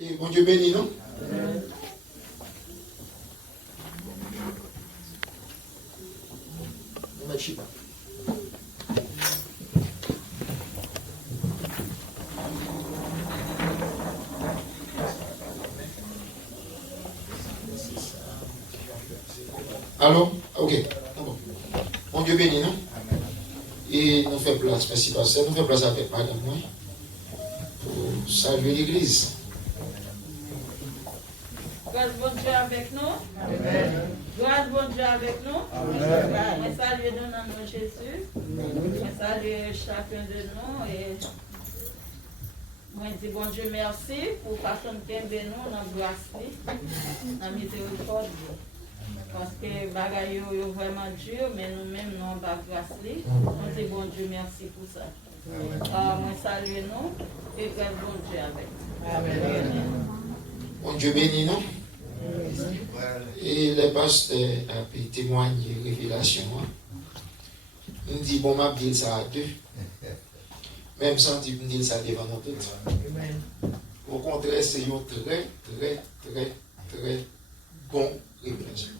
Et bon Dieu béni, non? Merci. Allô? Ok. Bon Dieu béni, non? Et nous fait place, merci pasteur, nous fait place avec madame, moi, pour saluer l'église. Grâce bon Dieu avec nous. Amen. Grâce bon Dieu avec nous. Amen. Je salue nous dans le nom de Jésus. Je salue chacun de nous et moi dis bon Dieu merci pour façon de nous dans la grâce, dans la miséricorde. Parce que bagaille est vraiment dur, mais nous-mêmes nous avons pas grâce. On dit bon Dieu merci pour ça. Moi salue nous et grâce bon Dieu avec nous. Amen. Bon Dieu béni, non? Et les pasteurs ont témoigné de révélation. On dit, bon, ma ville, ça a deux. Même sans dire ça devant nous tous. Au contraire, c'est une très, très, très, très bonne révélation.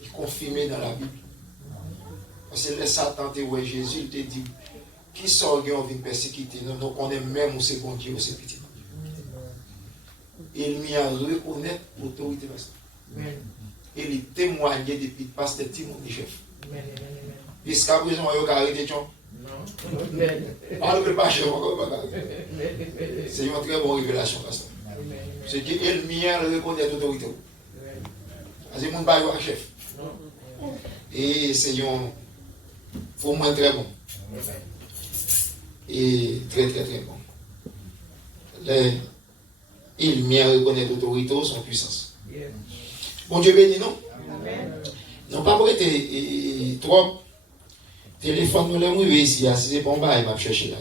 Il est confirmé dans la Bible. Parce que le Satan, ouais, Jésus, il te dit, qui sort on vient persécuter nous, donc on est même où c'est bon Dieu, où c'est petit. Et il m'y a reconnaître l'autorité pasteur. Et il témoignait depuis le pasteur Timon de chef. Jusqu'à présent, il y a arrêté Tchon. Alors que le pasteur, c'est une très bonne révélation, pasteur. C'est qu'il m'y a reconnaître l'autorité. C'est mon bail à chef. Et c'est un pour moi très bon. Et très très très bon. Il m'y a reconnaître l'autorité, son puissance. Bon Dieu béni, non? Non, pas pour être trop. Téléphone, nous l'avons ici, si c'est bon, il va chercher là,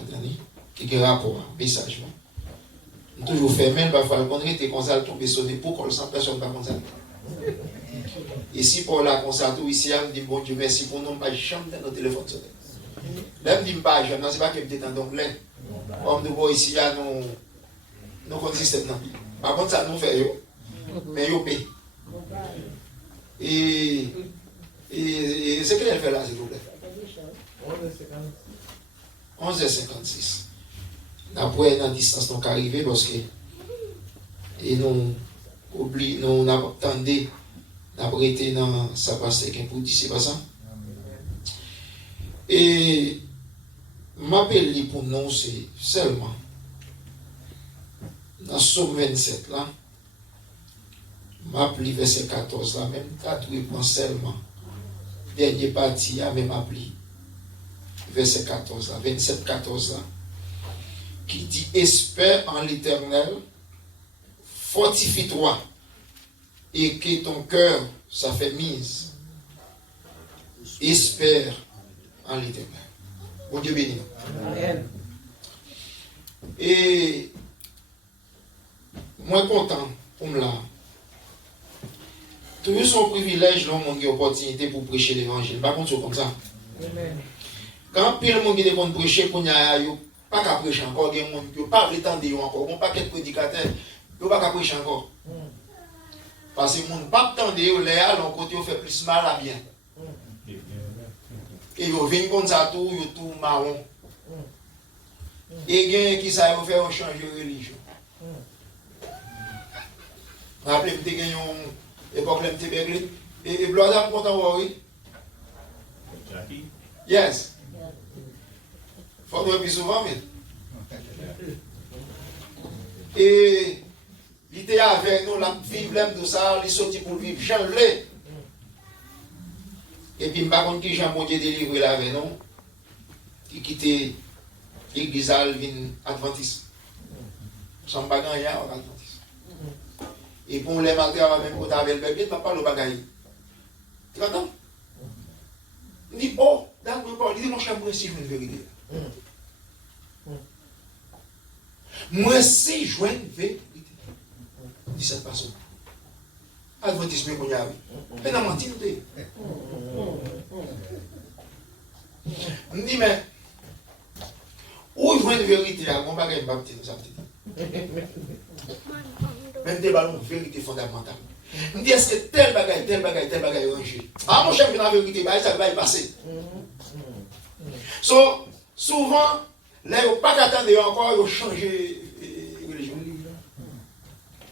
qui est rapport, message. Nous toujours fait mail, parfois, quand on était comme ça, tomber sonner pour qu'on le sente, personne ne va comme ça. Et si pour la constate ici, on me dit bon Dieu, merci pour nous, pas jamais dans notre téléphone sonner. Là, on me dit pas jamais, c'est pas que je suis donc là. Comme nous voyons ici, nous avons un système. Par contre, ça nous fait, mais nous paye. Et ce qu'elle fait là, s'il vous plaît? 11h56. Après, dans la distance, nous arrivés parce que et nous attendons, nous été dans sa passe pour dire c'est pas ça. Et m'appelle pour nous, c'est seulement dans Somme 27 là, m'appelle verset 14 là, même 4 réponses seulement. Dernier partie, a même appelé verset 14 là, 27, 14 là, qui dit espère en l'Éternel, fortifie-toi et que ton cœur s'affermisse. Espère en l'Éternel. Bon Dieu béni. Amen. Et moi content pour me là. Toujours son privilège, l'homme a une opportunité pour prêcher l'évangile. Par contre, c'est comme ça. Amen. Quand pile le monde qui est prêcher, il n'y a pas qu'à prêcher encore, il y a des gens qui n'ont pas l'étendre encore, il n'y a pas qu'à prédicateur, il n'y a pas qu'à prêcher encore. Parce que les gens ne pas attendre, l'on côté fait plus mal à bien. Et ils viennent comme ça, ils tout marron. Et il y a qui ça va faire changer de religion. Rappelez-vous que vous avez l'époque où vous avez et Bloisa, vous content, oui? Yes. Il faut nous plus souvent, mais. Et il était avec nous, la vivre de ça, il sorti pour vivre, Jean l'ai. Et puis, je ne sais pas qui Jean Dieu délivré là avec nous, qui quittait l'église adventiste. Sans bagage, il y a un adventiste. Et pour les matins, même quand tu avais le bébé, tu n'as pas le bagage. Tu comprends? Il dit, oh, d'accord, il dit, mon cher, moi aussi, je veux une vérité. Moi aussi, je veux une vérité. Dit cette personne. Adventisme qu'on y a. Mais non, menti, nous dit. On dit, mais, où je veux Moi, de vérité, à mon bagage, je ne sais pas. Même des ballons, vérité fondamentale. Je me dis, est-ce que tel bagage est rangé? Ah, mon chef, la vérité, ça va y passer. So, souvent, là, il n'y a pas qu'attendre encore, il faut changer de religion.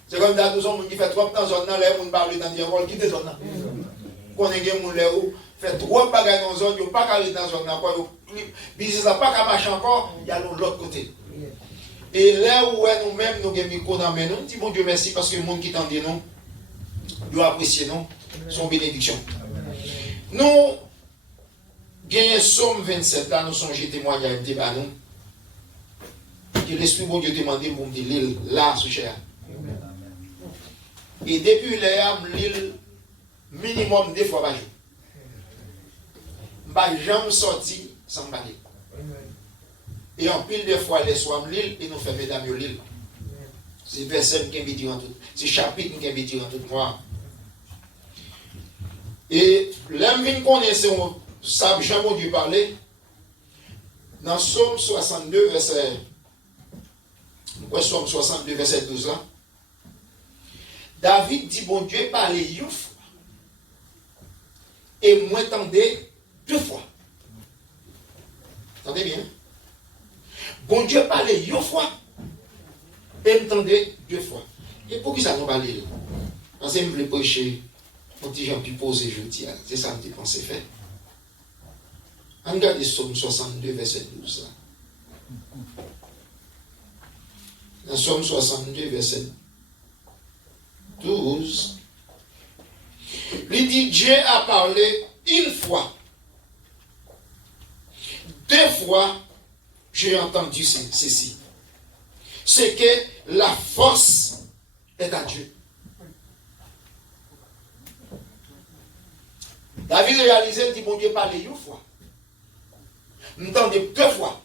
C'est comme dans tout le monde qui fait trop dans la zone, là, il parle dans la zone, quitte la zone. Quand on a des gens qui fait trop de bagages dans la zone, il n'y a pas qu'à aller dans la zone, business n'a pas qu'à marcher encore, il y a l'autre côté. Et là où nous-mêmes, nous avons mis le dans nous, nous disons, bon Dieu merci, parce que le monde qui t'en dit nous, doit apprécier nous, son bénédiction. Nous, gagnons Somme 27, là, nous sommes témoignés à un débat, nous. Que l'Esprit bon Dieu demandé pour me dire l'île, là, ce cher. Et depuis là, l'île, minimum 2 fois par jour. Je n'ai jamais sorti sans me baler. Et en pile de fois, les soirs, l'île, et nous faisons mesdames l'île. C'est verset qui est en tout. C'est chapitre qui est en tout moi. Et l'homme qui connaît, ça, Jean Dieu parler. Dans Somme 62, verset. Somme 62, verset 12 là. David dit, bon Dieu, parlez une fois. Et moi, tendez 2 fois. Entendez bien? Bon Dieu parlait une fois et m'entendait 2 fois. Et pour qui ça nous parle? Parce que je voulais prêcher, mon petit Jean pu poser jeudi. C'est ça que je pensais faire. On regarde Somme 62, verset 12. Dans Somme 62, verset 12, il dit Dieu a parlé une fois. 2 fois, j'ai entendu ceci. C'est que la force est à Dieu. David réalisait, il dit, bon Dieu, parlez une fois. Nous entendons 2 fois.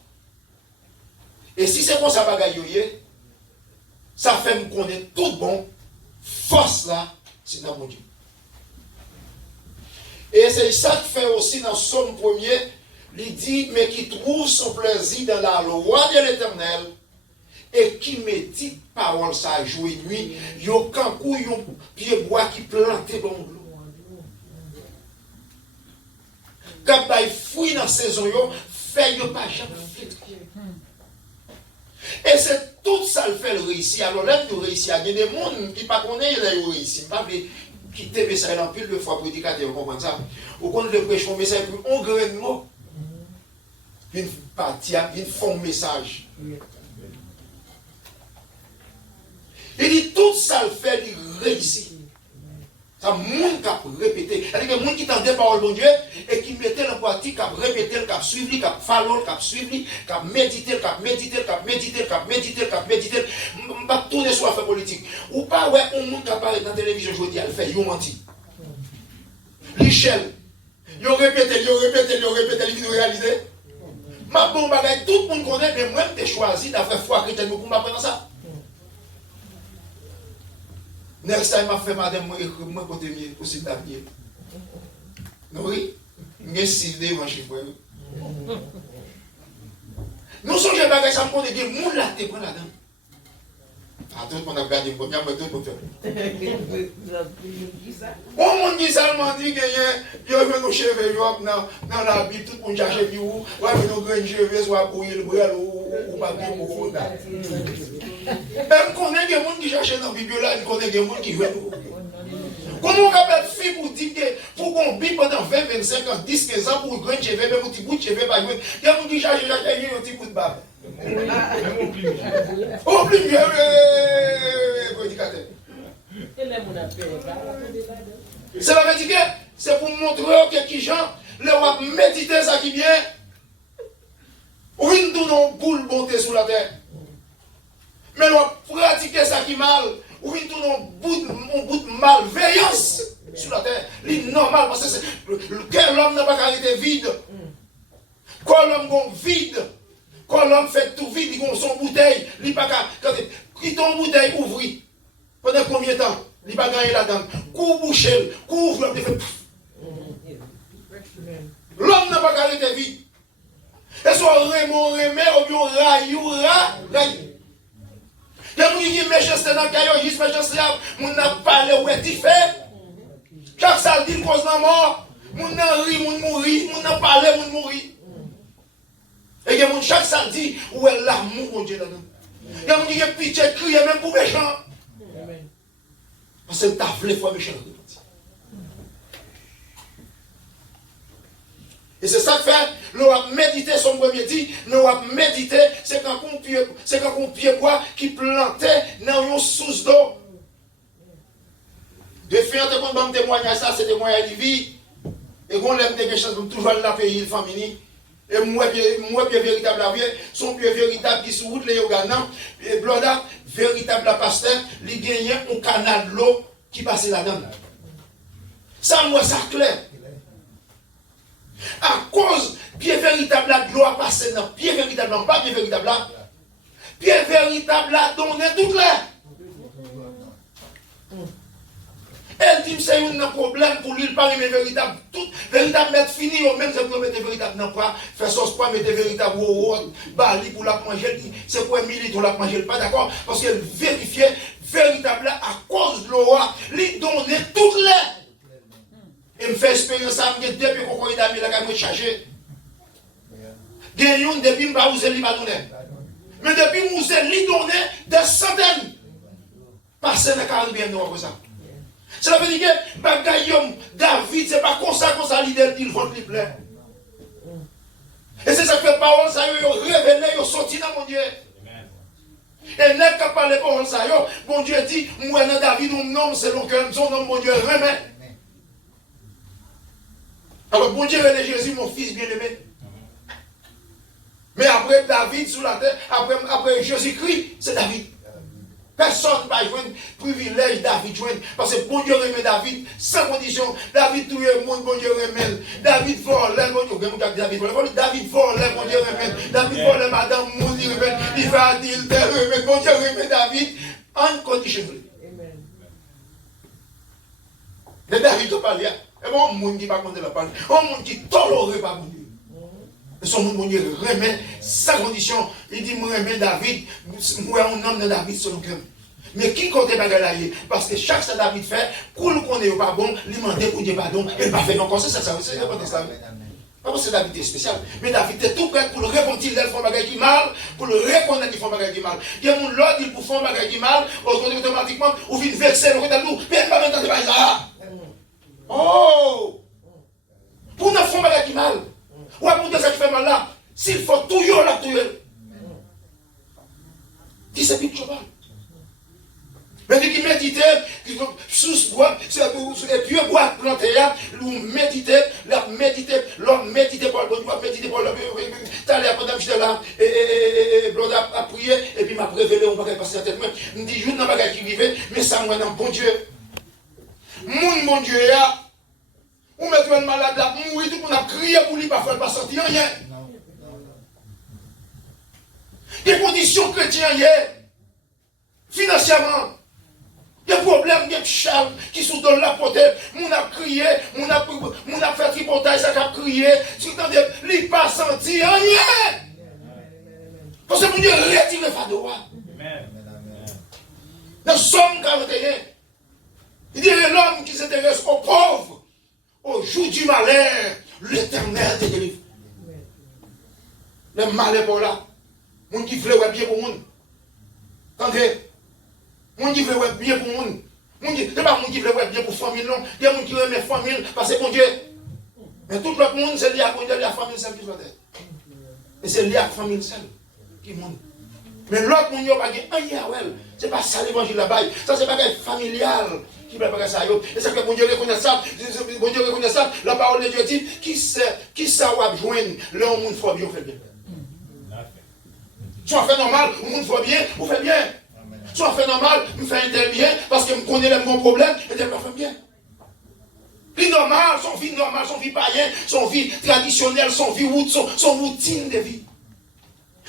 Et si c'est comme ça, ça fait me connaître tout bon. Force là, c'est dans mon Dieu. Et c'est ça qui fait aussi dans Somme 1er. Il dit, mais qui trouve son plaisir dans la loi de l'Éternel et qui médite parole ça jour et nuit, il y a aucun coup, il y a un pied bois qui plante dans l'eau. Quand il fouille dans la saison, fait pas jamais fait. Et c'est tout ça le fait le réussir. Alors là, nous réussissons. Il y a des gens qui ne connaissent pas le réussir. Pas quitter le message dans pile de fois pour prédicateur, vous comprenez ça? Ou quand le prêche un message, on graine de mots. Une partie, une fond message. Il dit tout ça le fait, il réussit. Ça, monde qui a répété. C'est-à-dire que le monde qui tendait la parole de Dieu et qui mettait le pratique, qui a répété, qui a suivi, qui a fallu, qui a suivi, qui a médité, qui a médité, qui a médité, qui a médité, qui a médité. Je ne vais pas tourner sur l'affaire politique. Ou pas, ouais, un monde qui a parlé dans la télévision aujourd'hui, elle fait, il a menti. L'échelle. Il a répété, il vient réaliser. Ma bon bagage, tout le monde connaît, mais moi, j'ai choisi d'avoir foi chrétienne pour m'apprendre ça. Next time, je fais madame, moi, côté mieux, possible d'avenir. Oui, mais si vous devez manger, nous sommes des bagages, ça me connaît, des gens là, t'es pas là-dedans. Ah, tout le monde a regardé, tout le monde fait. Bon, on dit ça, on dit que il y a nos cheveux dans la Bible, tout le monde cherche puis où, ouais, mais nos grands cheveux soit pour le brûler ou pas bien pour vous. Même connaît des gens qui cherchent dans la Bible là, il connaît des gens qui veulent. Comment on appelle fille pour dire que pour qu'on vit pendant 20, 25 ans, 10, 15 ans pour un grand cheveux, même un petit bout de cheveux, pas jouer. Il y a des gens qui cherchent un petit bout de barbe. Oh, plus vieux, prédicateur. C'est la vérité, c'est pour montrer que qui gens, le roi méditer ça qui vient, ou une tourne boule bonté sur la terre. Mais le roi pratiquer ça qui mal, ou une tourne bout de malveillance sur la terre. C'est normal parce que le cœur l'homme n'a pas caractère vide. Quand l'homme est vide, quand l'homme fait tout vide, il a son bouteille, il n'a pas quand ton bouteille ouvrit. Pendant combien de temps? Il n'a pas gagné là-dedans. Coup bouché, coup ouvre, l'homme n'a pas caractère vide. Et soit remon, remé, ou bien rayou, rayi. Il y a des gens qui méchanceté dans le caillou, juste méchanceté, moun n'a parlé ou est fait. Chaque salle dit cause de mort, moun n'a ri, moun mouri, moun n'a parlé, moun mouri. Et il y a des gens chaque salle dit où est l'amour, mon Dieu, là-dedans. Il y a des gens qui pitié, crier même pour méchant. Parce que t'as voulu fois méchant. Et c'est ça que fait, nous avons médité son premier dit, nous avons médité, c'est quand on pied bois qui plantait dans une source d'eau. De faire un témoignage, ça c'est témoignage de vie. Et qu'on aime des choses comme toujours la pays, la famille. Et moi, bien véritable la vie, son pied véritable qui sous route, les yoganans, et Bloda, véritable la pasteur, il gagne un canal de l'eau qui passe là-dedans. Ça, moi, ça clair. À cause, pied véritable là, de l'eau a passé dans pied véritable, non pas pied véritable là. Pied véritable là, donné toute l'air. Elle dit que c'est un problème pour lui, pas mais véritable. Tout véritable mettre fini, même si vous mettez véritable dans pas, faire sauce pas, mettez véritable bali pour la manger. C'est quoi milite pour la manger, pas d'accord? Parce qu'elle vérifiait véritable à cause de l'eau, lui donner toute l'air. Et me fait expérience à me depuis qu'on est d'amis, la caméra chargée. Gagnons depuis que vous avez donné. Mais depuis que vous avez donné des centaines. Passez dans le Caribéen, nous avons ça. Cela veut dire que David, ce n'est pas comme ça l'idée qu'il faut le plaire. Et c'est ça que les paroles, ça y est, révélé, ils sont sortis dans mon Dieu. Et n'est qu'à parler paroles, ça y est, mon Dieu dit, moi, David, mon nom, c'est son nom, mon Dieu, remet. Alors, mon Dieu, est Jésus, mon fils bien-aimé. Mais après David, sous la terre, après Jésus-Christ, c'est David. Personne ne va jouer privilège David joindre. Parce que bon Dieu remet David sans condition. David tout le monde, bon Dieu remet. David vole, bon Dieu remet. David vole, bon Dieu remet. David vole, madame, mon Dieu remet. Il va dire, bon Dieu remet David en condition. Mais David ne parle pas. Et bon, monde qui ne va pas la parole. Un monde qui tolère pas mon Dieu. Et son monde, mon Dieu remet sans condition. Il dit, moi remet David. Moi, un homme de David sur le cœur. Mais qui compte les bagages? Parce que chaque fois que David fait, pour le qu'on n'est pas bon, il m'a demandé pour dire pardon. Il va faire non comme ça, c'est pas ça. Pas parce que David est spécial. Mais David est tout prêt pour le répondre qu'il fait un bagage qui mal, pour le reconnaître qu'il fait un bagage qui mal. Il y a mon l'autre, il pour faire un bagage qui mal, automatiquement, ou vient vexer le retard nous, mais pas maintenant, c'est pas ça. Oh! Pour ne faire un bagage qui mal. Ou pour dire ça qui fait mal là, s'il faut tout y là, tout y qui c'est plus que mais qui médite, qui sous bois, et puis bois planté là, l'on médite, l'homme médite pour le bon Dieu, médite pour le t'as l'air pendant que j'étais là, et Blonde a prié, et puis m'a révélé, on va passer la tête, me dit, je n'ai pas qui vivait, mais ça moi dans bon Dieu. Mon Dieu, ou mettre un malade là, mourir, tout le monde a crié pour lui, pas sortir rien. Des conditions chrétiennes, financièrement. Des problèmes, des charmes qui sont dans la porte. On a crié, on a fait tripotage, ça a crié. Si vous entendez, il n'a pas senti rien. Parce que mon Dieu retire le fardeau. Dans Somme 41, il dit l'homme qui s'intéresse aux pauvres, au jour du malheur, l'Éternel te délivre. Le malheur pour là. Mon qui veut bien pour le monde. Entendez? Mon qui veut bien pour le monde. Ce n'est pas mon qui veut bien pour la famille, non. Il y a mon qui veut mes familles, parce que mon Dieu. Mais tout le monde, c'est lié à la famille seule qui soit terre. Et c'est lié à la famille seule qui monte. Mais l'autre, mon Dieu, ce n'est pas ça l'évangile là-bas. Ça, c'est pas familial qui va faire ça. Et c'est que mon Dieu reconnaît ça. Mon Dieu reconnaît ça. La parole de Dieu dit qui ça va joindre l'homme monde faut bien, on fait bien. Soit fait normal, le monde fait bien, on fait bien. Soit fait normal, je fais un tel bien, parce que je connais les bons problèmes, et je fais bien. Vie normale, son vie païenne, son vie traditionnelle, son routine de vie.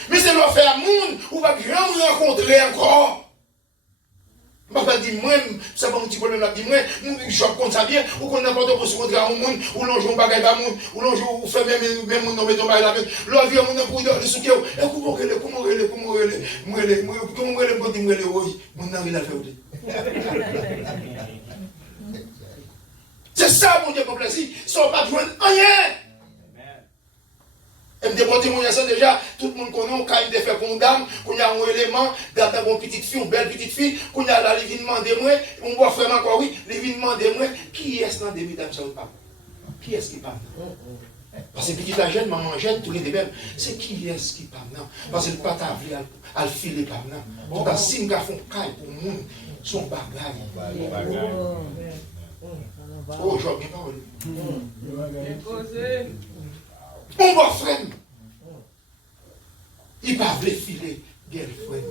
Mais c'est leur faire monde, on va bien rencontrer encore. Je ne vais pas dire, moi, ça va un petit problème là, dis moi, je compte ça bien, ou qu'on n'importe quoi sur un monde, ou l'on joue un bagage à monde, ou l'on joue, ou fait même mon nom, mais ton bagage là, l'on vient mon pour le souquet, et comment on c'est ça, mon Dieu, pour plaisir, sans pas besoin de rien. Et me témoigner ça déjà, tout le monde connaît, quand il fait pour une dame, qu'on a un élément, d'avoir une petite fille, une belle petite fille, qu'on a là, il vient demander moi, on voit vraiment quoi, oui, il vient demander moi, qui est-ce dans des mesdames ça ou pas? Qui est-ce qui parle? Parce que petite la jeune, maman jeune, tous les belles, c'est qui est-ce qui parle? Non. Parce que le pas t'avouer à le filer par là. Tout à si nous font caille pour le monde, son bagage. Oh, j'ai bien parlé. Mon boyfriend, il va le filer, girlfriend,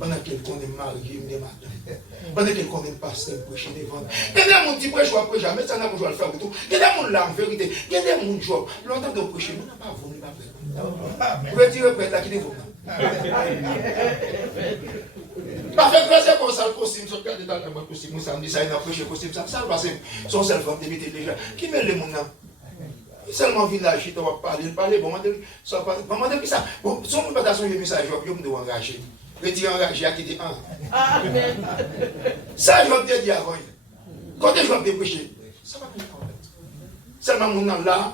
pendant qu'elle connaît marié, madame, pendant qu'elle connaît le pasteur, prêcher devant. Il y a des gens qui prêchent, je jamais, ça n'a pas le faire du tout. Il y a des gens là, en vérité, il y a des gens qui job, longtemps de prêcher, mais on n'a pas voulu, pas fait. Vous pouvez dire, prêtre, là, qui est devant. Pas fait plaisir comme ça, le costume, je regarde dans le costume, ça me dit, ça, il a prêché le costume, ça va passer, son seul femme, d'éviter déjà. Qui met les gens là? Seulement village, il doit parler, bon, ça va pas, ça. Bon, si on ne peut pas faire un message, je vais engager. Je vais engager à qui dit un. Ça, je vais te dire avant. Quand je vais te prêcher, ça va pas faire. Seulement mon nom là,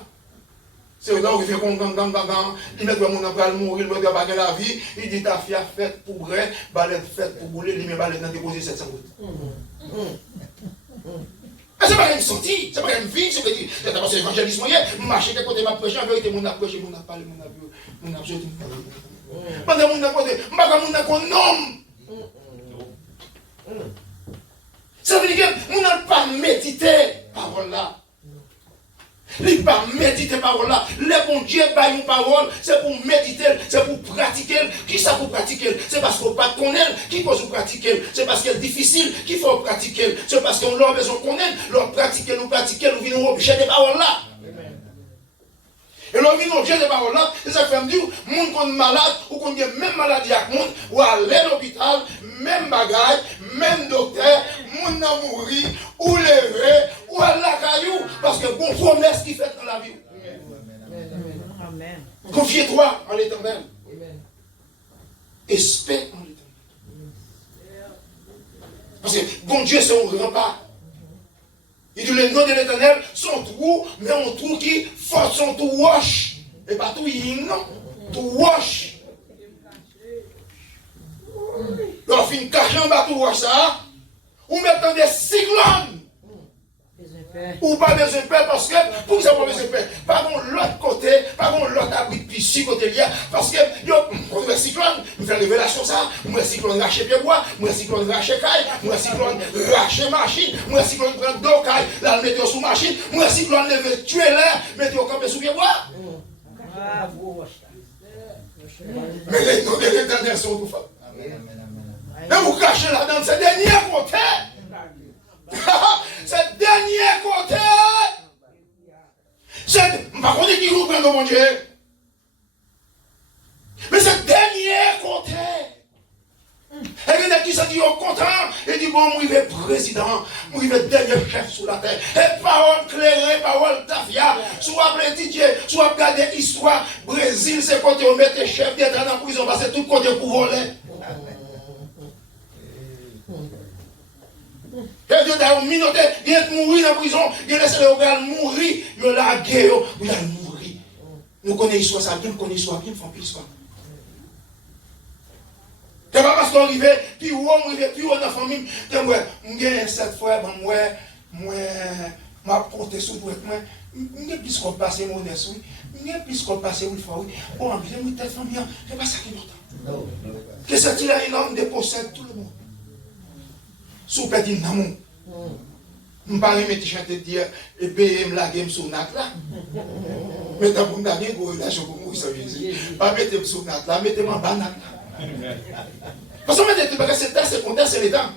c'est là où il fait qu'on il met mon nom pour mourir, il met pas la vie, il dit ta fille a fait pour vrai, balette faite pour bouler, il met balette dans déposer 700 gouttes. C'est pas une sortie, c'est pas une vie, c'est dire, c'est d'abord l'évangélisme, marcher de côté, ma prêcher, en vérité, mon approche, mon appel, mon absolu. Pendant mon approche, mon approche, ça veut dire que mon n'a pas médité parole là. Il ne pas méditer parole là. Le bon Dieu baille une parole, c'est pour méditer, c'est pour pratiquer. Qui ça pour pratiquer? C'est parce qu'on ne pas connaître qui faut pratiquer. C'est parce qu'elle est difficile qu'il faut pratiquer. C'est parce qu'on a besoin de connaître, leur pratiquer, nous venons objet des paroles là. Et l'on vient objet des paroles là, c'est ça que fait me dire, monde qu'on est malade, ou qu'on a même maladie avec monde, ou aller à l'hôpital, même bagage, même docteur, monde n'a mourir, ou lever, ou à la caillou, parce que bon promesse qui fait dans la vie. Amen. Confie-toi en l'Éternel. Espère en l'Éternel. Parce que bon Dieu, c'est un rempart. Il dit le nom de l'Éternel, son trou, mais un trou qui force son tout wash. Et pas tout yin, non. Tout wash. Leur fin caché en bas tout wash ça. Ou mettant des cyclones. Ou pas besoin de paix parce que, pour que ça pas besoin de paix, pas dans l'autre côté, pas dans l'autre abri de piscine côté là, parce que, on fait cyclone, on fait révélation ça, on cyclone racher pied bois, on cyclone racher caille, on cyclone racher machine, on cyclone prendre deux cailles, là, le mettre sous machine, on cyclone lever tuer l'air, mettre au campé sous pied bois. Mais les noms de l'Éternel sont tout forts. Et vous cachez là-dedans, c'est dernier côté. C'est dernier côté. C'est pas qu'on dit qu'il nous prend mon Dieu. Mais c'est dernier côté. Et il y a qui se dit content. Il dit bon, moi il vais président, moi il vais dernier chef sur la terre. Et parole claire, parole tafia. Soit Dieu, soit regarder l'histoire. Brésil, c'est côté on met chef d'être dans la prison parce que tout côté pour voler. Et Dieu a une minorité, il a mourir dans la prison, il a laissé le gars mourir, il a la guerre, il a mourir. Nous connaissons l'histoire, ça bien, nous connaissons l'histoire, bien, nous faisons l'histoire. C'est pas parce qu'on arrive, puis on arrive, puis on a la famille, je cette fois, moi, je compté sur toi, je plus qu'on passe mon esprit, je plus qu'on passe une fois, bon, je vais telle famille, c'est pas ça qui est important. Que c'est il a un homme de possède tout le monde. Sous petit namon. Je ne vais pas remettre chanter dire et payer la game sur nat là. Mais dans mon dernier relation pour moi, ça Jésus. Pas mettre sur nat là, mettez-moi en bas nat là. Parce que c'est content, c'est l'état.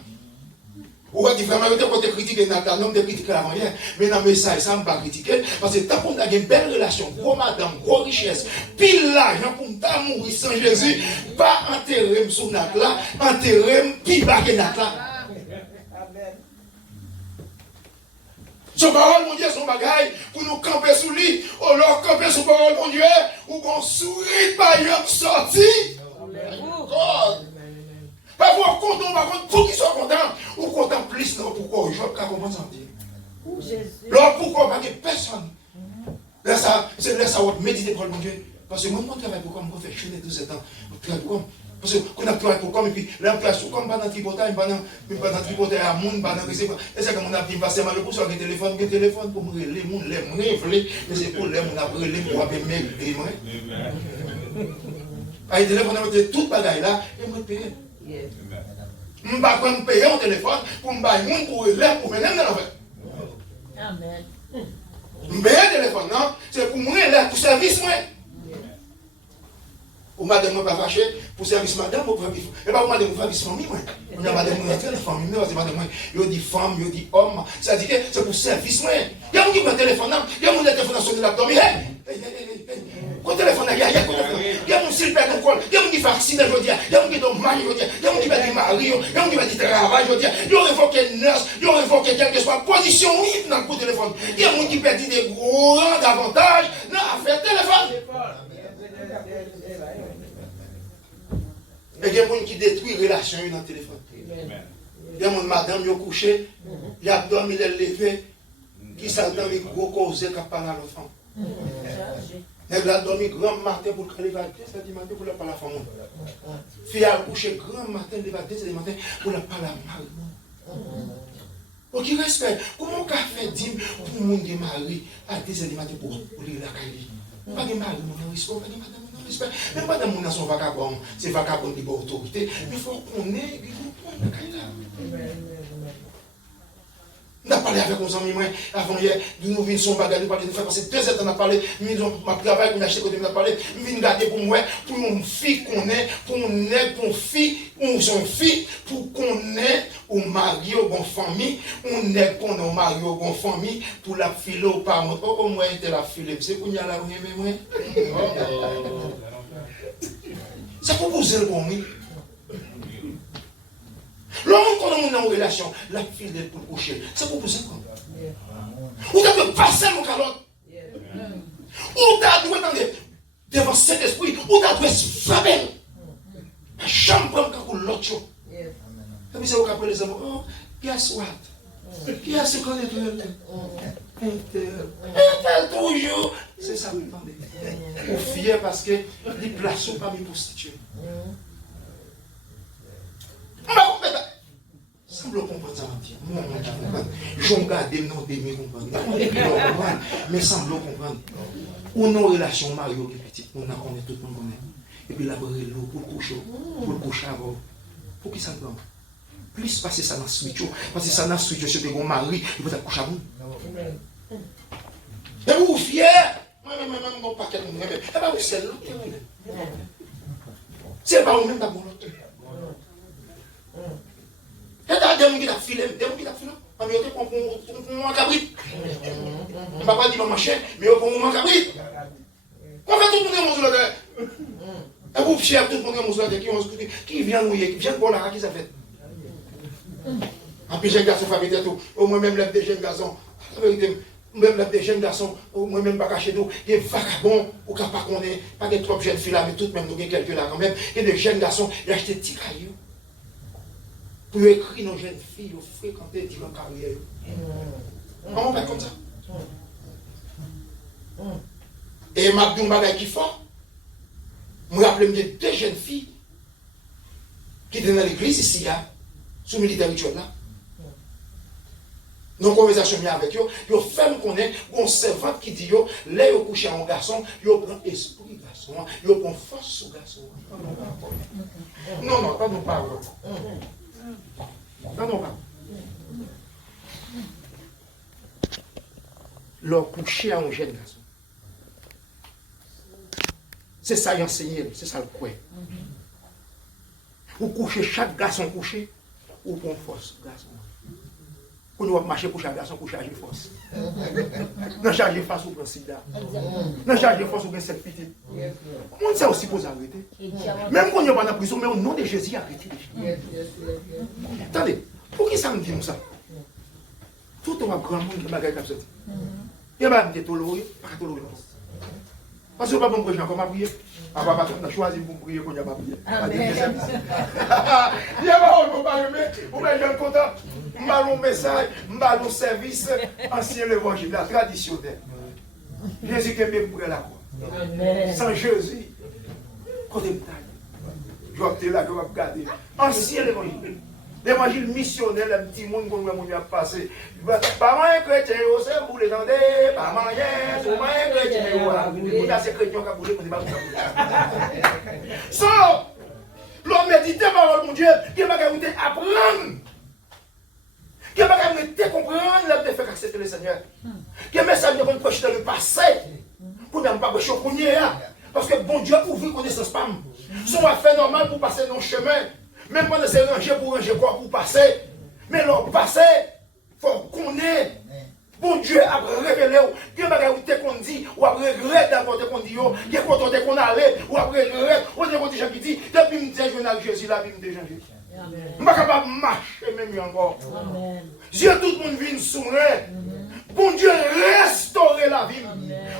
Ou dit vraiment, vous avez critiqué Nathan, non, de critiquer avant hier. Mais dans le message, ça ne va pas critiquer. Parce que tant qu'on a une belle relation, gros madame, gros richesse, pile l'argent pour ne mourir sans Jésus, pas enterrer sous Nathan là, enterrer pile bas que Nathan là. Son parole, mon Dieu, son bagaille, pour nous camper sous lui, ou leur camper sous parole, mon Dieu, ou qu'on sourit par exemple sorti. Parfois, content, par contre, pour qu'ils soient contents, ou content plus, non, pourquoi? Je ne vais pas comprendre ça. Alors, pourquoi pas que personne? Là, ça, c'est là, ça va méditer pour mon Dieu. Parce que moi, je travaille pour comme, je fais chaîner 12 ans. Parce qu'on a travaillé pour comme, et puis là, on travaille comme pas dans le tripotage, pas dans le tripotage à monde, pas dans le c'est ça que mon a dit, parce que mal pour ça, le téléphone pour me les gens, les rêver, mais c'est pour les gens, on a brûlé pour avoir mes moi. Avec le téléphone, on a toute bagaille là, et moi, payer. Je ne vais pas payer un téléphone pour me bailler pour les pour me donner l'envers. Amen. Je paye un téléphone, non? C'est pour moi, là, pour service, moi. Ou madame, moi, pas fâché, pour service madame, ou pour service. Et pas pour madame, pour service famille, moi. On a madame, on a très famille, parce que madame, il dit femme, il dit homme. Ça dit que c'est pour service, moi. Il y a un qui prend un téléphone, il y a un téléphone sur la dormir. Quand téléphone, il y a un téléphone. Il y a un s'il perd l'école, il y a un qui fait accident, je veux dire. Il y a un qui tombe mal, je veux dire. Il y a un qui va dire mari, il y a un qui va dire travail, je veux dire. Il y a révoqué nurse, il y a révoqué quelle que soit position, oui, dans le téléphone. Il y a un qui perd des gros avantages dans l'affaire téléphone. Et il y a des gens qui détruisent les relations dans le téléphone. Il y a une madame qui est couchée, il y a dormi, il est levé, qui s'entend avec gros causes qui parlent à l'enfant. Elle a dormi grand matin pour qu'elle va 2h du matin pour la parler à la femme. Fille a couché grand matin, elle va 2h du matin pour la parler à la mari. Ok, respect. Comment on fait dire pour le monde qui est marié à 2h du matin pour lire la caille? Pas de mari, mon respect, pas de madame. Même pas dans mon nation vagabond, c'est vagabond qui a autorité, mais il faut qu'on ait une on a parlé avec nos amis, avant hier, nous venons son bagage, nous parler de faire passer 2 heures, on a parlé, nous avons travaillé, nous avons acheté côté, nous avons parlé, nous venons garder pour moi, pour une fille qu'on est, pour une aide, pour une fille, ou son fille, pour qu'on ait au mari, au bon famille, on est qu'on au mari, au bon famille, pour la filer au parent. Oh, moi, était la filer, c'est qu'on y a la rue, mais moi. C'est pour vous aider pour moi. L'homme qu'on a en relation, la fille est pour coucher. C'est pour vous aider. Ou t'as de passer mon calotte. Ou t'as de attendre devant cet esprit. Ou t'as de frapper. La chambre pour l'autre chose. Et puis c'est au cas les hommes. Oh, guess what? Qui a 50 toujours. C'est ça, vous entendez. Ou fier parce que les places sont pas mis prostituées. Semble comprendre ça, moi, je comprends. Je regarde des noms de mes comprendre. Mais semble comprendre. On a une relation Mario qui est petite, on a connaît tout le monde connaît. Et puis là, pour le coucher avant. Pour qui ça prend? Plus passer ça dans le switch, parce que ça dans le switch, c'est des mari, il faut coucher à vous. Et vous fier? Moi-même, mon paquet, moi-même. Et bien, c'est l'autre. C'est pas vous-même d'abord l'autre. Et t'as des gens qui t'a filé, mais ils ont un cabrit. Je ne vais pas dire mon machin, mais ils ont un cabrit. On fait tout le monde là. Et vous fiez tout le monde là qui vient mouiller, qui vient pour la qui ça fait. En plus, j'ai un garçon famille tout. Au moins même des jeunes garçons. Même des jeunes garçons, moi-même pas caché d'eau, des vagabonds, ou pas qu'on est, pas des trop jeunes filles là, mais toutes même nous quelques là quand même. Et des jeunes garçons, ils achètent des petits cailloux. Pour écrire nos jeunes filles, pour fréquenter différentes carrières. On va comme ça. Et ma dit un bagage qui fort. Je me rappelle de 2 jeunes filles qui étaient dans l'église ici, sous le militaire rituel là. Nos conversations avec eux, ils fait me connaître, on servante qui dit, là, ils couchent à un garçon, ils prennent esprit garçon, ils prennent force sur garçon. Non, pas non pas. Non, pas. Leur coucher à un jeune garçon. C'est ça, y enseigner, c'est ça le quoi. Ou coucher, chaque garçon couché, ou prend force garçon. Quand nous marcher pour chaque garçon, pour charger force. Dans charger force, ou prend sida. Dans charger force, ou prend cette petite. On sait aussi pour arrêter. Même quand on n'est pas dans la prison, mais au nom de Jésus, arrêtez. Attendez, pour qui ça me dit ça? tout le monde grand monde qui bagaille comme ça. Il va me tolérer, pas tolérer. Parce que pas bon prêcher encore m'a prier. On va pas choisir pour prier qu'on a pas prier. Il y a pas on va aimer, on va être content. M'allons message, m'allons service ancien l'évangile, la traditionnelle. Jésus qui est bien pour la croix. Sans Jésus, côté bataille. Je vais là, je vais regarder. Ancien l'évangile. L'évangile missionnaire, le petit monde qu'on a passé. Pas mal chrétien, c'est pour les gens, pas mal, c'est pas mal chrétien, c'est chrétien qui a boulé, mais c'est pas l'homme médite par mon Dieu, qui va apprendre. Qui va comprendre l'homme de faire accepter le Seigneur. Qui va savoir qu'on prêche dans le passé. Pour ne pas prêcher pour nous. Parce que bon Dieu ouvre connaissance pas. Son affaire normale pour passer dans le chemin. Même quand c'est ranger pour ranger quoi pour passer. Mais l'homme passé, il faut qu'on ait. Bon Dieu a révélé. Qui va qu'on dit, ou a regret d'avoir qu'on dit, qui est content qu'on allait, ou a regret. On est des gens qui disent, depuis que je suis venu à Jésus, la vie me déjà Jésus. Je ne suis pas capable de marcher même encore. Dieu, tout le monde vient sourire. Bon Dieu, restaurer la vie.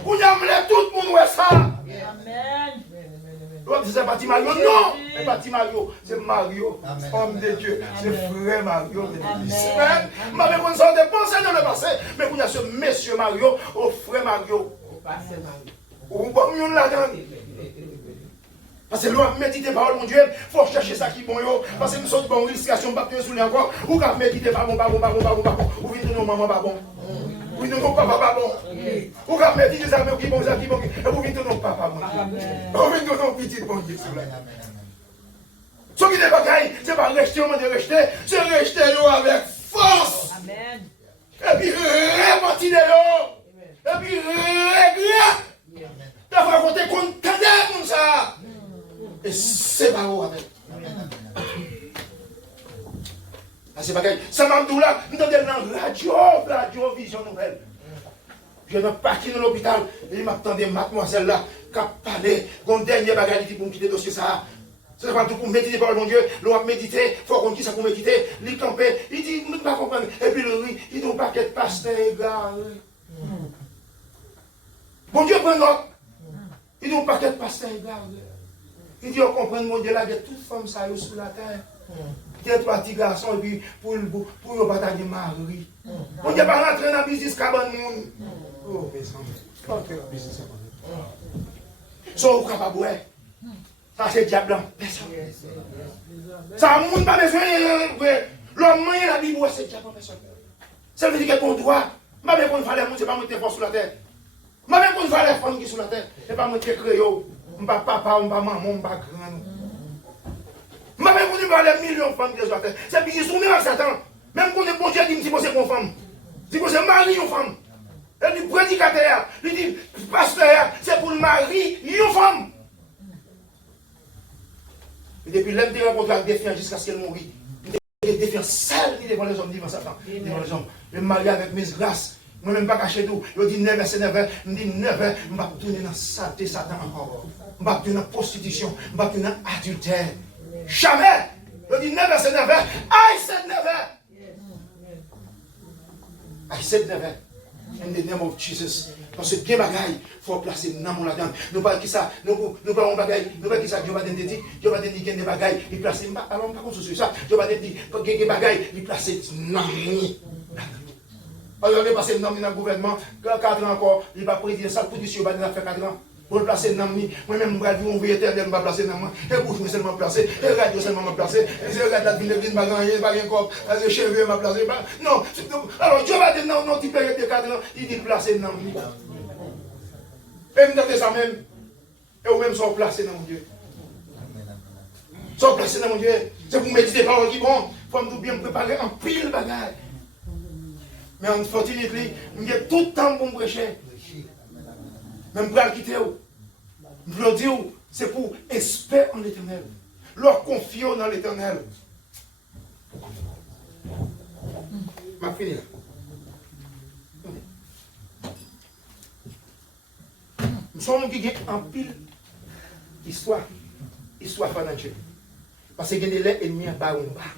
Vous avez tout le monde ouais ça. Amen. C'est pas Mario, non, c'est pas Mario, c'est Mario, homme de Dieu, c'est frère Mario. Je m'avais pensé de penser dans le passé, mais vous avez ce monsieur Mario, au frère Mario. Vous pouvez là-dedans. Parce que l'on médite par mon Dieu, il faut chercher ça qui est bon. Parce que nous sommes bonnes illustrations, nous ne pouvons pas sous encore. Ou quand méditer par bon, ou vite nous maman pas bon. Ou nous papa pas bon. Ou quand méditer ça qui bon, et vous vite nous papa bon. Ou vite nous petit bon Dieu. Ce qui est bagaille, c'est pas rester, on de rester, c'est rester avec force. Amen. Et puis repartir de l'eau. Et puis régler. D'avoir compté qu'on t'aide comme ça. Et c'est pas où avec. C'est pas grave. Ça m'a dit là, nous sommes dans la radio, vision nouvelle. Je n'ai pas quitté l'hôpital. Et il m'a attendu, mademoiselle là, qui a parlé, qu'on dernier bagage pour me quitter le dossier ça. C'est pas tout pour méditer par mon Dieu. L'on a médité, il faut qu'on dise ça pour méditer. Il campait, il dit, nous ne pas comprendre. Et puis le riz, il dit, on paquet de pasteur égaré. Bon Dieu prend note. Il dit, on paquet de pasteur égaré. Il dit, on comprend, mon Dieu, là, il y a toute femme ça sur la terre. Il y a trois petits garçons, et puis pour le bataille de Marie. On ne peut pas rentrer dans le business cabane monde. Oh, mes amis. Pas que le business cabane. Soit vous capable, ouais. Ça, c'est diable. Ça, le monde n'a pas besoin. L'homme, la Bible, c'est diable. Ça veut dire qu'il y a bon droit. Je ne sais pas qu'on va les monde, c'est pas monter fort sur la terre. Je ne sais pas qu'on va les femmes qui sont sur la terre. Ce n'est pas monter créole. Je ne sais pas papa, je ne sais pas maman, je ne sais pas grand. Je ne sais pas qu'on va les millions de femmes qui sont sur la terre. C'est qu'ils sont à Satan. Même quand on est bon Dieu, il dit que c'est une femme. Il dit que c'est mari une femme. Il dit prédicateur. Il dit pasteur, c'est pour le mari une femme. Et depuis l'homme de rencontre avec des filles jusqu'à ce qu'elle mourit. Des filles sales devant les hommes, devant Satan. Devant les hommes. Je me marie avec mes grâces. Moi-même pas caché tout. Je dis 9h, c'est 9h. Je dis 9h, je ne vais pas tourner dans saleté Satan encore. Je ne vais pas tourner dans prostitution. Je ne vais pas tourner dans adultère. Jamais. Je dis 9h, c'est 9h. I said 9h. I said 9h. In the name of Jesus. Parce que bien bagaille, il faut placer dans mon là-dedans. Nous pas qui ça, nous pas on bagaille, nous pas qui ça, Dieu va te dire, Dieu va te dire qu'il y a des bagailles, il place alors pas comme ça, Dieu va te dire qu'il y a des bagailles, il place non. Alors il est passé dans le gouvernement, 4 ans encore, il va présider ça pour dire qu'il va faire 4 ans. Pour le placer dans moi-même, je vais dire, on va éternel, je vais placer dans moi. Et bouche, je seulement placer. Et radio, seulement placer. Et je regarde la ville de l'église, je ne vais pas rien corps. Les cheveux, je vais placer. Non. Alors, Dieu va dire, non, tu payes tes 4 ans. Il dit, placer dans moi. Et vous mettez ça même. Et vous-même, sont placés dans mon Dieu. Sont placés dans mon Dieu. C'est pour méditer les paroles qui vont. Il faut me bien me préparer en pile bagage. Mais en fortunité, il y a tout le temps pour me prêcher. Même pour le quitter, je veux dire, c'est pour espérer en l'éternel. Leur confier dans l'éternel. Je vais finir. Nous sommes qui ont en pile histoire financière. Parce qu'il y a des ennemis en bas ou en bas.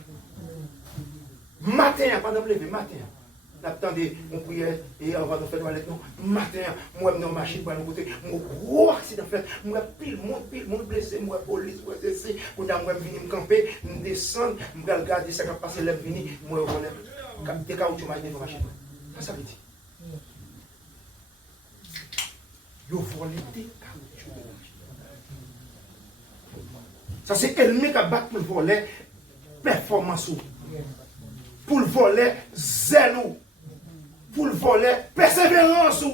Matin, pendant le lever, matin. Attendez, on priait et on va nous faire toilette. Matin, moi, je suis dans la machine pour nous côté. Mon gros accident fait. Moi, pile monde blessé, moi, police, moi, c'est. Quand moi, je viens me camper, je descends, je regarde ça qui a passé, je viens, moi, je relève. Des caoutchoucs, je dans la machine. Ça veut dire. Je vole des caoutchoucs. Ça, c'est ennemi qui a battu pour le voler performance. Pour le voler zèle. Pour le voler persévérance.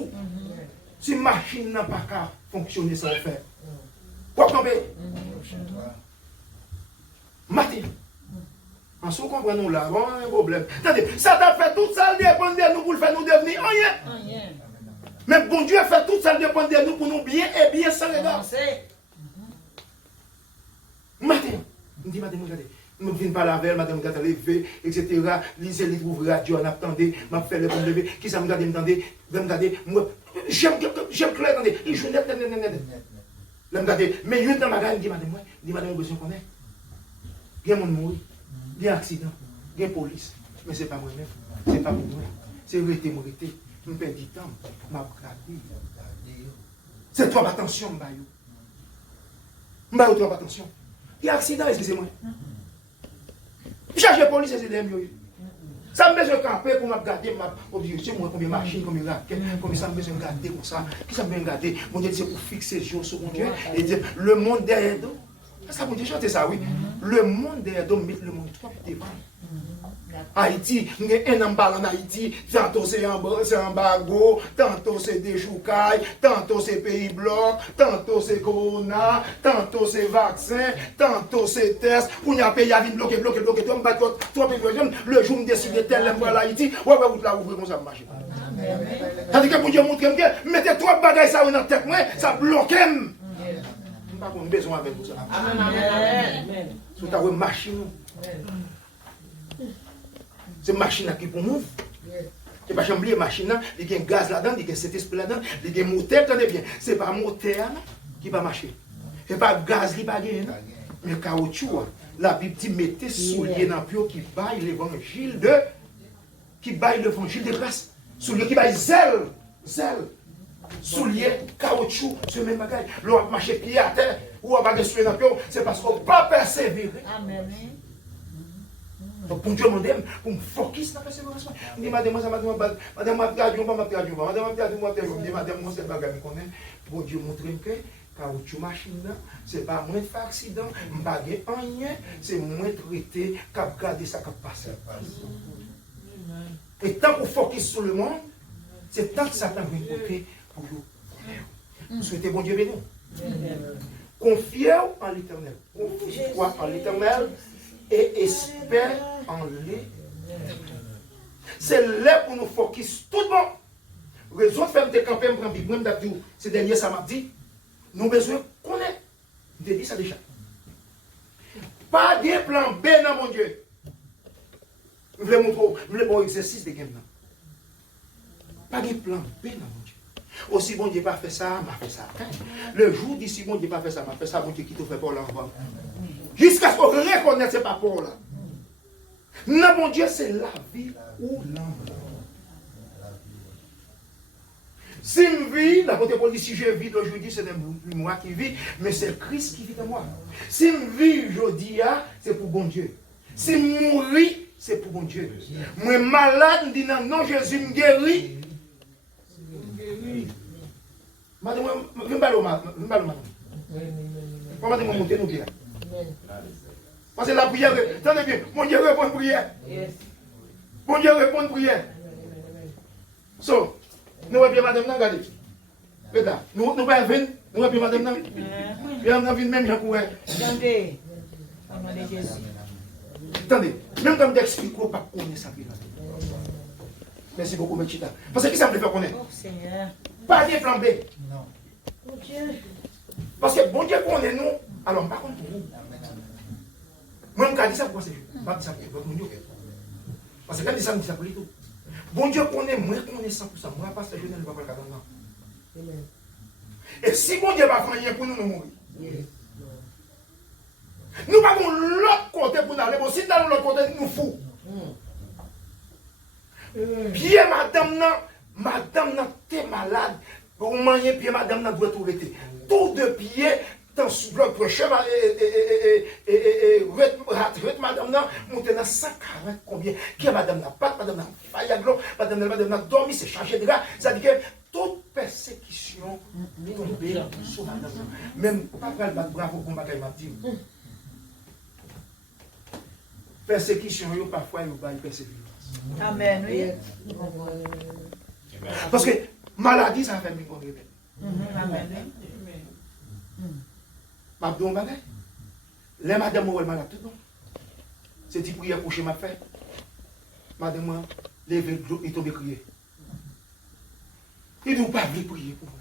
Si la machine n'a pas qu'à fonctionner sans faire. Quoi tomber? Matin. En ce qu'on comprend nous là, bon, un problème. Attendez, ça t'a fait tout ça, il dépend de nous pour le faire nous devenir rien. Mais bon Dieu a fait tout ça, il dépend de nous pour nous bien et bien sans regard. Matin, je dis, madame, regardez. Je ne viens pas la veille, madame, regarde, lever, etc. Lisez les livres radio, on attendait, m'a fait le bon lever. Qui ça me regarde, m'entendez, regardez, moi, j'aime clair, attendez, il joue net, là, regardez, mais je dans ma gagne, dit, madame, besoin qu'on est. Il y a un monde mort, il y a un accident, il y a une police, mais ce n'est pas moi-même, ce n'est pas pour moi, c'est arrêter, je perds du temps, je m'ai c'est trop attention, je vais trop attention. Il y a un accident, excusez-moi. Charge de police, c'est des mieux. Ça me besoin de camper pour me garder ma objectif, combien de machines, combien de raquettes, combien ça me besoin de garder comme ça. Qui ça me besoin de garder? Mon Dieu, c'est pour fixer les jours sur mon Dieu et dire le monde derrière nous. Ça, mon Dieu, chantez ça, oui. Le monde derrière nous, met le monde trop devant. Haïti, il y a un emballement en Haïti, tantôt c'est embargo, tantôt c'est des choucailles, tantôt c'est pays blanc, tantôt c'est corona, tantôt c'est vaccin, tantôt c'est test, pour y a pays à venir bloquer, tout me battre, le jour me décide de tel emballement en Haïti, ouais, vous la ouvrez comme ça, marche. C'est-à-dire que pour Dieu montre que mettez trois bagailles ça dans la tête, ça bloque. Je n'ai pas besoin avec vous ça. Amen. C'est ta machine. C'est une machine qui pour nous. C'est pas oublier machine, il y a un gaz là-dedans, il y a cet esprit là-dedans, il y a un moteur, tenez bien. C'est pas moteur qui va marcher. C'est pas gaz qui va gagner. Mais caoutchouc, la Bible dit mettez soulier dans le pied qui baille l'évangile de grâce. Soulier qui baille zèle. Soulier, caoutchouc, ce même bagage. L'on marche pied à terre, ou on va soulier dans le pied, c'est parce qu'on ne peut pas persévérer. Amen. Donc, pour Dieu, pour me focus dans la persévérance. Je dis, madame, c'est pas grave, bon Dieu, montre que caoutchouc machine, c'est pas moins de faire accident, je ne pas rien, c'est moins traité qu'à garder ça qui passe. Et tant qu'on focus sur le monde, c'est tant que Satan vient côté pour vous. Vous souhaitez bon Dieu béni. Confiez en l'Éternel. Confiez-toi en l'Éternel et espère en l'Éternel. C'est là pour nous focus tout bon. Les autres femmes de camper, me prennent Bible, ces derniers ça m'a dit, nous avons besoin de connaître. Je dis ça déjà. Pas de plan B dans mon Dieu. Je voulais montrer un exercice de game. Pas de plan B dans mon Dieu. Aussi bon Dieu pas fait ça, m'a fait ça. Le jour d'ici bon Dieu pas fait ça, m'a fait ça, bon Dieu qui te fait pour l'envoi. Jusqu'à ce qu'on reconnaisse ce pas pour là. Non, mon Dieu, c'est la vie ou l'envoi. Si je vis, la côté Paul dit, si je vis d'aujourd'hui, ce n'est plus moi qui vis, mais c'est Christ qui vit en moi. Si je vis aujourd'hui, c'est pour bon Dieu. Si je mouris, c'est pour bon Dieu. Moi malade, je dis non, Jésus me guérit. Madame, je ne pas madame. Comment tu m'as monté nous bien? Parce que la prière, attendez bien, mon Dieu répond à la prière. Mon Dieu répond à la prière. So, nous avons madame, regardez. Nous avons venir, nous avons madame, nous avons venir même, j'en Attendez. Attendez, même quand je t'explique, on ne peut pas connaître ça. Merci beaucoup, Mechita. Parce que qui ça me fait connaître? Oh Seigneur. Pas de plan B. Non. Mon Dieu. Parce que bon Dieu connaît nous, alors par contre pour vous. Moi, je dis ça pour c'est je ne dis ça pour mon Dieu. Parce que quand je dis ça, je dis ça pour tout. Bon Dieu connaît, moi je connais 100%. Moi, parce que je ne vais pas faire le cas. Et si bon Dieu va faire rien pour nous, nous mourir. Nous n'avons pas l'autre côté pour nous aller. Si nous avons l'autre côté, nous fous. Pied madame nan t'es malade. Pour manger pied madame nan doit tout rester. Tout de pied dans ce bloc prochain et madame nan monter dans 140 combien qui madame n'a pas madame n'a faillaglo madame n'a dormi c'est chargé de gars ça dit que toute persécution tombée sur madame même pas le battre bravo pour bagaille m'a dit persécution yo parfois yo bail persécution Amen, oui. Parce que maladie ça fait mi qu'on répète Amen. m'a dit on bagaille les madame ou malade tout non c'est dit prière coucher m'a fait madame moi lever il tombe crier il ne pas venir prier pour moi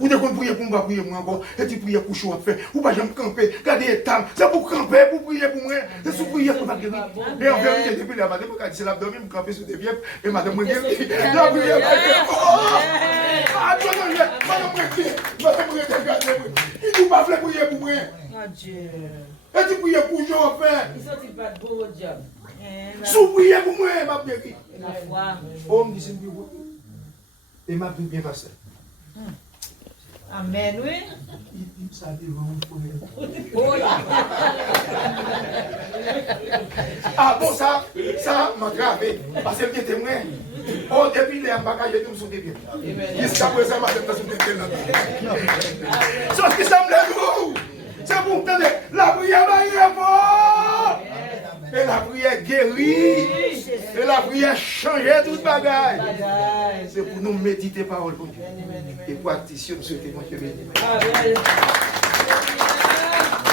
ou de qu'on prier pour moi prier moi encore et tu prier pour chaud à faire ou pas jamais camper garder état c'est pour camper pour prier pour moi c'est pour prier pour ma guérir et en vérité depuis la madame quand c'est la dormir me camper sur des pieds et madame moi guérir la prière madame moi il ne pas faire prier pour moi et tu prier pour chaud à faire Ils sont pas de beau job. sous prier pour moi ma guérir La foi. oh me dit c'est bien et m'a bien passé. Amen, oui. Il ça devant Oh là. Ah bon, ça m'a gravé. Parce que j'étais témoin. Oh, depuis les embagages, je me souviens bien. Jusqu'à présent, madame, je me souviens bien. Sauf que ça me lève. C'est pour me dire, la prière va y et la prière guérit. Et la prière change toute bagaille. C'est pour nous méditer parole pour Dieu. Et pour activer, nous souhaitons que Dieu bénisse.